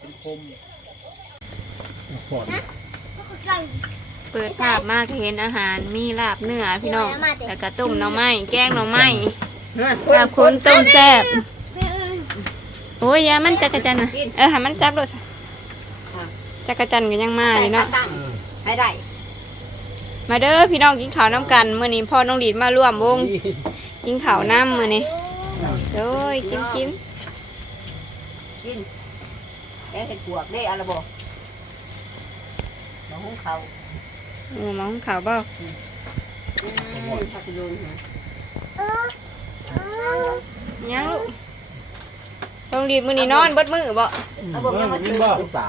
เป็นคมขอดเปิดภาพมากเห็นอาหารมีลาบเนื้อพี่น้องแล้วก็ต้มหน่อไม้แกงหน่อไม้ลาบคุณต้มแซ่บโอ้ยอยามันจักรจันทร์นะเออหามันจับรถจักรจันทร์ก็ยังมาอยู่เนาะให้ได้มาเด้อพี่น้องกินข้าวน้ำกันมื้อนี้พ่อน้องดีดมาร่วมวงกินข้าวน้ำมื้อนี้โอ้ยกินกินกิน แกงเห็ดปวกได้อะไรบ่มาหุงข้าวหมูหมองข้าวบ่อืมผักกระโดนฮะยังลูกน้องดีดมื้อนี้นอนเบิดมื้อบ่เอาบ่ยังมากิซื้นอบ่ลูกตา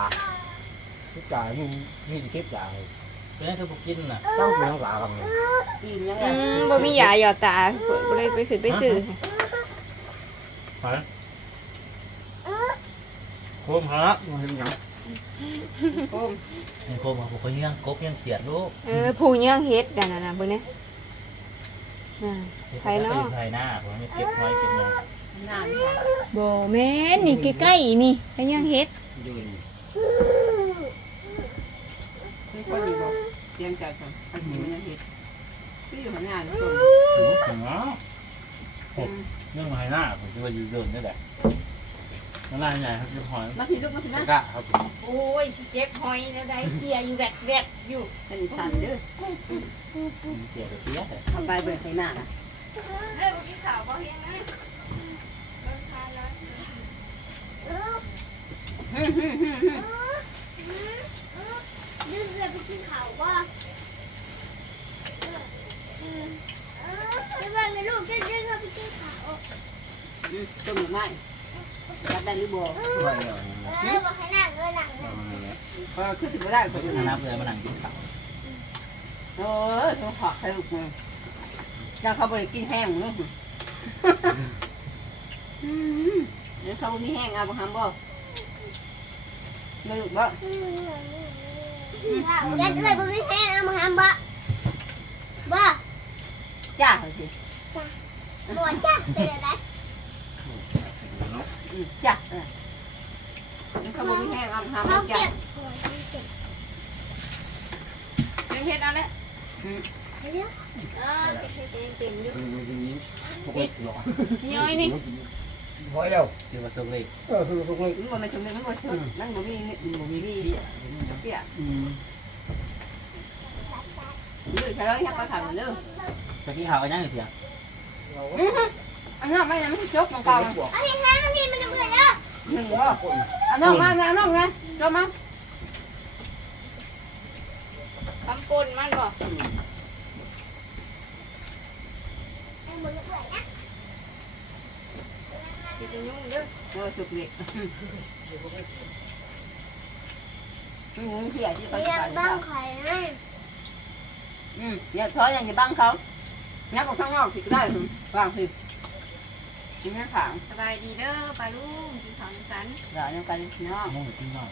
ลูกตามีมีสิเก็บตาเป็นนั่นคือบุกินน่ะต้องเป็นลูกตาครับอิ่มยังไงอืมบ่มียาหยอดตาบ่เลยไปขึ้นไปซื้อไป โคมฮะมันเห็นหยังโอ้มเป็นโคมของผมยังกบยังเขียดลูกเออผู้ย่างเฮ็ดกันน่ะนะเบิ่งเนี่ยอ่าไผเนาะไทยหน้าผมไม่เก็บหอยเก็บหยังน้ำค่ะบ่แม่นนี่ใกล้ๆนี่ไปย่างเฮ็ดยืนไม่ค่อยดีบ่เตรียมใจก่อนอันนี้มันยังเห็ดพี่อยู่ข้างหน้าเลยส้มถือว่าถึงเนาะเรื่องไทยหน้าผมจะว่าอยู่เดินนี่แหละ น้ำลายใหญ่ครับเก็บหอยมาทีลูกมาทีตะนะกร้าครับผมโอ้ยสิเจ็บหอยแล้วได้เคลียร์อยู่แวดๆอยู่เป็นสันเด้อเขียดกับเขียดเลยเอาไปเบิดใส่หน้าน่ะเด้อบ่กินข้าวบ่เฮ็ดนะฮึ่มฮึ่มฮึ่มฮึ่มยืดเลยไปกินข้าวว่าไปบ้านในลูกจะยืดเข้าไปกินข้าวอืมต้มหรือไม่ จับได้หรือบ่ไม่เอาเออบอกให้นั่งเออนั่งเออคือถือว่าได้คนอื่นนันะบเลยมานั่งกินข้าวเออต้องขอให้ลูกมือจะเขาบริกินแห้งเนอะอืมเดี๋ยวเขามีแห้งเอาไปทำบ่ไม่ลูกบ่ยัดเลยบุ้งแห้งเอามาทำบ่บ่จ้าเหรอสิบ่จ้าเป็นอะไรอืม จ้าเออเดี๋ยวเขาบ่มีแห้งเอาไปทำเขาบ่จ้าเก็บยังเฮ็ดเอาแล้วเดี๋ยวอ่าเฮ็ดเต็มๆอยู่ปกติหรอย้อยนี่พอยแล้วเดี๋ยวมาส่งเลยเออคือตรงนี้มันบ่แม่นตรงนี้มันบ่สุดมันบ่มีมันบ่มีดีเตี้ยอืมยืดใช้แล้วยักษ์ก็ทำเด้อตะกี้ข้าวก็ยังอยู่เถียง อันนั้นไม่ยังไม่จบมันเก่าเอาพี่แห้งเอาพี่มันจะเบื่อแล้วหนึ่งบ่อันนั้นมาอันนั้นมาจบมาตำปนมันบ่มันจะเบื่อนะสิเป็นยุ่งเด้อเออสุกเล็กอืมเสียที่เขาเรียใส่กบ้างไข่นะอืมอย่าท้ออย่างจะบังเขายักออกข้างนอกสิก็ได้วางสิ กินแค่ขางสบายดีเด้อปลาลุงกินข้าวน้ำกันอย่าเนี่ยกันน้องมองอยู่ที่นอก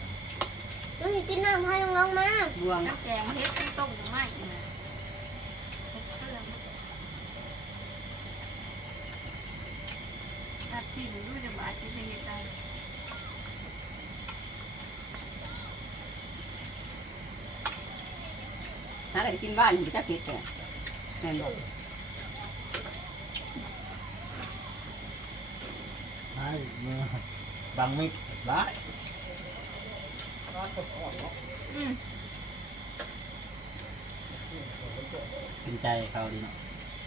ลูกกินน้ำให้น้องมาบวงน้ำแกงเฮ็ดต้มหน่อไม้นะเฮ็ดเครื่องอาชีพรู้จะบาดจะเป็นยังไงหาอะไรกินบ้านมันจะเผ็ดแก่แม่นบอก ใช่มือบังมิดร้ายเป็นใจเขาดีเนาะ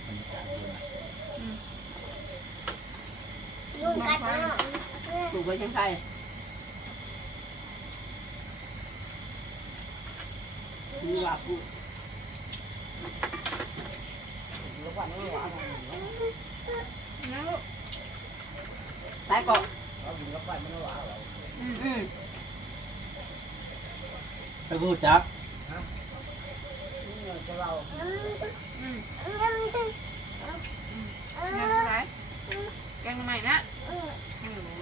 บรรยากาศดีนะลุงกัดเนาะปลูกไว้ยังไงมีว่าปลูกนะลูกตา ยก่อนอืมถ้ากูจับแกงอะไรแกงใหม่นะโอ้โห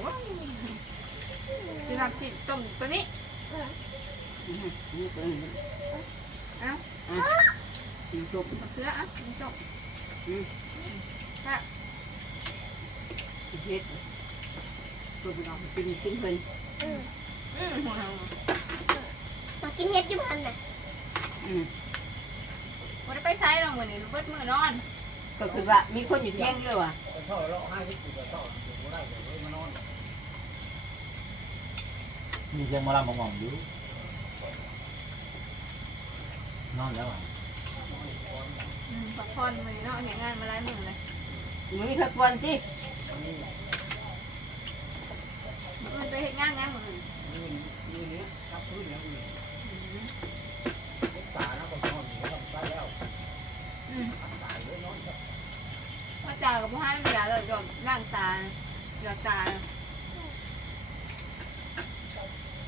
คือทำที่ต้มตัวนี้นี่ตัวนี้เอ้ากินจบมะเขืออะกินจบเฮ็ด ตัวไปลองกินกินเพิ่นอืมหัวเรามากินเห็ดอยู่พันน่ะอืมบ่ได้ไปใช้หรอกมื้อนี้เบิดมื้อนอน ก็คือว่ามีคนอยู่เที่ยงด้วยว่ะไปท่อเลาะให้ที่กูไปท่อถึงบ่ได้เดี๋ยวมานอนมีเสียงหมาลำมองๆอยู่นอนแล้วอะอืมพักผ่อนมื้อนี้เนาะเฮ็ดงานมาหลายมื้อเลยมึงมีขบวนที่ มื้ออื่นไปเฮ็ดงานยังมื้ออื่นนี่นี่นี่ครับพื้นอย่างอื่ตาแล้วก็นอนอยู่แล้วไปแล้วอืมตายเลยนอนว่าจ่ากับบ่ให้เวลาเราหยอกล้างตาหยอตา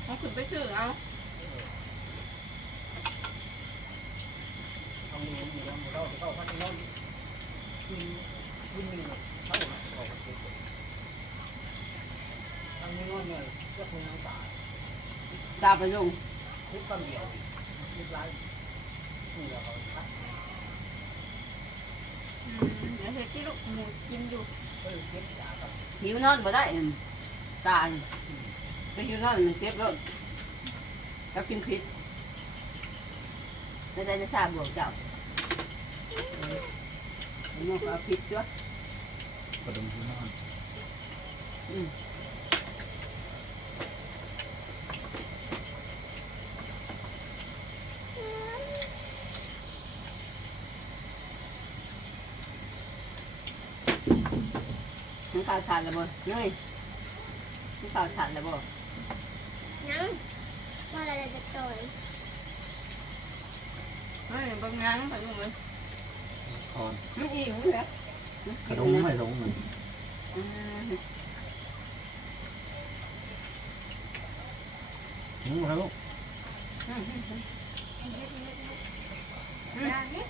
เอาขึ้นไปซื้อเอาทำนี่มันอยู่แล้วเราเข้าพันนอนคุณคุณนี่เท่านะเราก็เก็บ ทำนี่นอนเนี่ยก็คงตายตาไปลงทุกตำเดียวทุกไรนี่เราพักอืมเดี๋ยวเฮ็ดที่ลูกหมูกินอยู่เออเก็บยากับหิวนอนบ่ได้อืมตาไปหิวนอนมันเจ็บรถแล้วกินพิษแล้วได้จะทราบบวกเจ้ามันเอาพิษจ้ะกระดุมที่นอนอืมาวสารแล้วบ่เนยมันข่าวสารแล้วบ่ยังว่าอะไรจะต่อยเฮ้ยเบางงานไปอยู่เลยคอนมันอิ่มแล้วกระดุมไม่ลงเลยอืมหนูครับลูกอืมยาเฮ็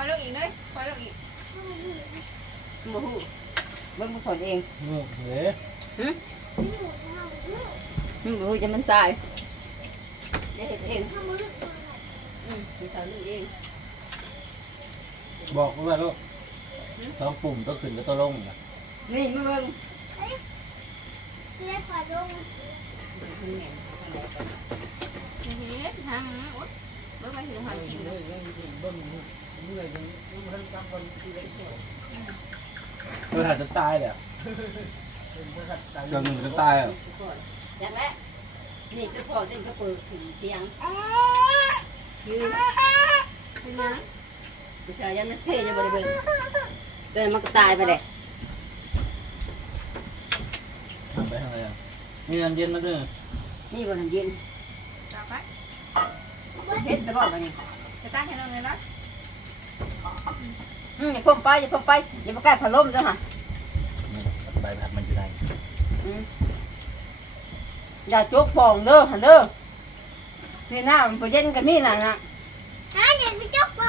ดพอลูกอีกเลยพอลูกอีกบ่ฮู้เบิ่งมันสอนเองลูกเฮ้ยอืมบ่ฮู้จะมันตายได้เฮ็ดเองอืมมันสอนเองบอกว่าลูกต้องปุ่มต้องขึ้นแล้วต้องลงนะนี่มึงเบิ่งเรียกขอลงเฮ็ดทำโอ๊ยเบิ่งไปถึงหอยกินเลเลยยยังเบิ่ง เมื่อยยังมันจนที่ได้เที่ยวเออหาจะตายเลยเป็นบริษัทใจนหนึ่งจะตายอะอย่างแรกนี่คือพอเส้นก็เปิดถึงเสียงคือเป็นยังผู้ชายยังไม่เท่จะบ่ได้เบิ่งเดินมันก็ตายไปเลยทำไปทางไหนอะมีน้ำเย็นมาด้วยนี่บ่น้ำเย็นต่อไปเฮ็ดแต่บ่บัดนี้จะตั้งให้น้องเลยนะ อืมอย่าพ่มไปอย่าพ่มไปอย่ามาใกล้พัดลมจ้ะฮะใบผัดมันจะได้อย่าจุกฟองเด้อหันเด้อนี่น้ามันบ่เย็นกันมีน่ะนะฮะเดี๋ยวพี่จุกบ่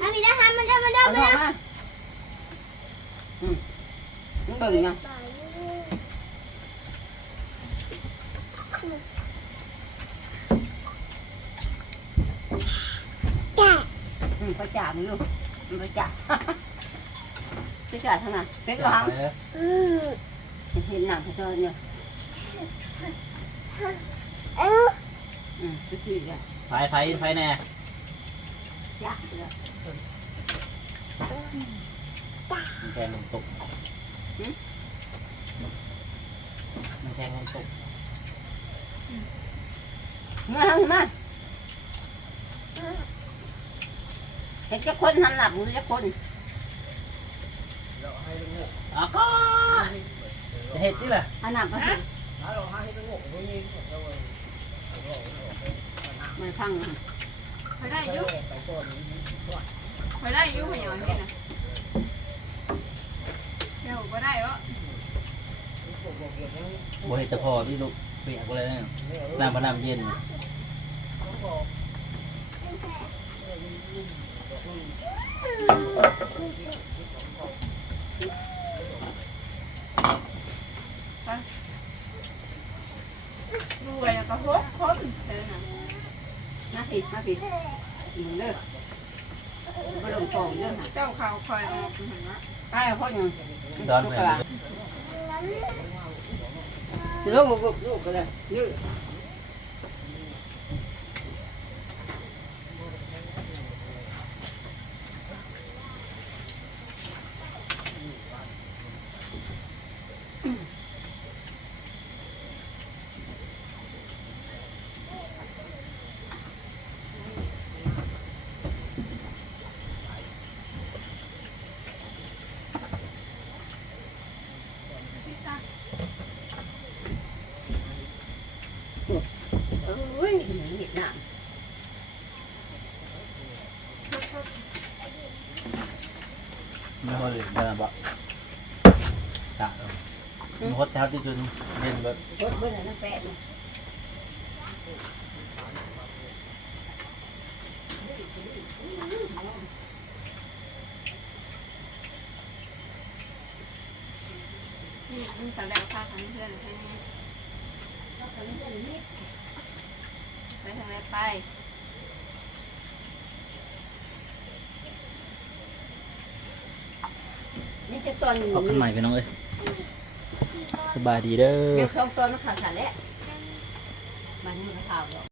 มาพี่นะฮะมันเดินมันเดิเอานน้มาองมาอืมมึงเบิ่งยัง แก่ อืมไปจ่ามึงดูมันไปจ่าไปจ่าทางนั้นเป็ดบ่หังอืมเห็นหนังเขาเจอเนี่ยเอ้าอืมไปซื้อจ้ะไฟไฟไฟแน่จ้าเด้อมันแทงลงตกมันแทงลงตกมาหังมา เห็นจะคนทำหนักมึงจะคนเราให้ลูกอะก็จะเห็ดนี่แหละอันหนักก็คือหาเราให้ลูกไม่มีเรามันข้างไปได้อยุไปต้นไปได้อยุขยันกินนะเดี๋ยวก็ได้วะพวกบอกอย่างนี้โอ้เห็ดแต่พอที่ลูกเปียกเลยนะน้ำพน้ำเย็น รวยแล้วก็หกคนเธอน่ะมาผิดมาผิดมึงเด้อก็ลงฟองเรื่องเจ้าเขาคอยออกเห็นไหมไอ้พ่อยังตอนไหนลูกลูกลูกก็เลยยืด ม่พอเลยได้บ่ตามันฮดแถวที่จนเห็นแบบรถเบิ้ลนั่นแปะนี่มีสาวแดงพาทั้งเพื่อนให้ไปทางไหนไป นี่จะตอนเอาขึ้นใหม่พี่น้องเอ้ยสบายดีเด้อยังสองตอนมันขาดขาดแล้วมันนี่มันข่าวหรอก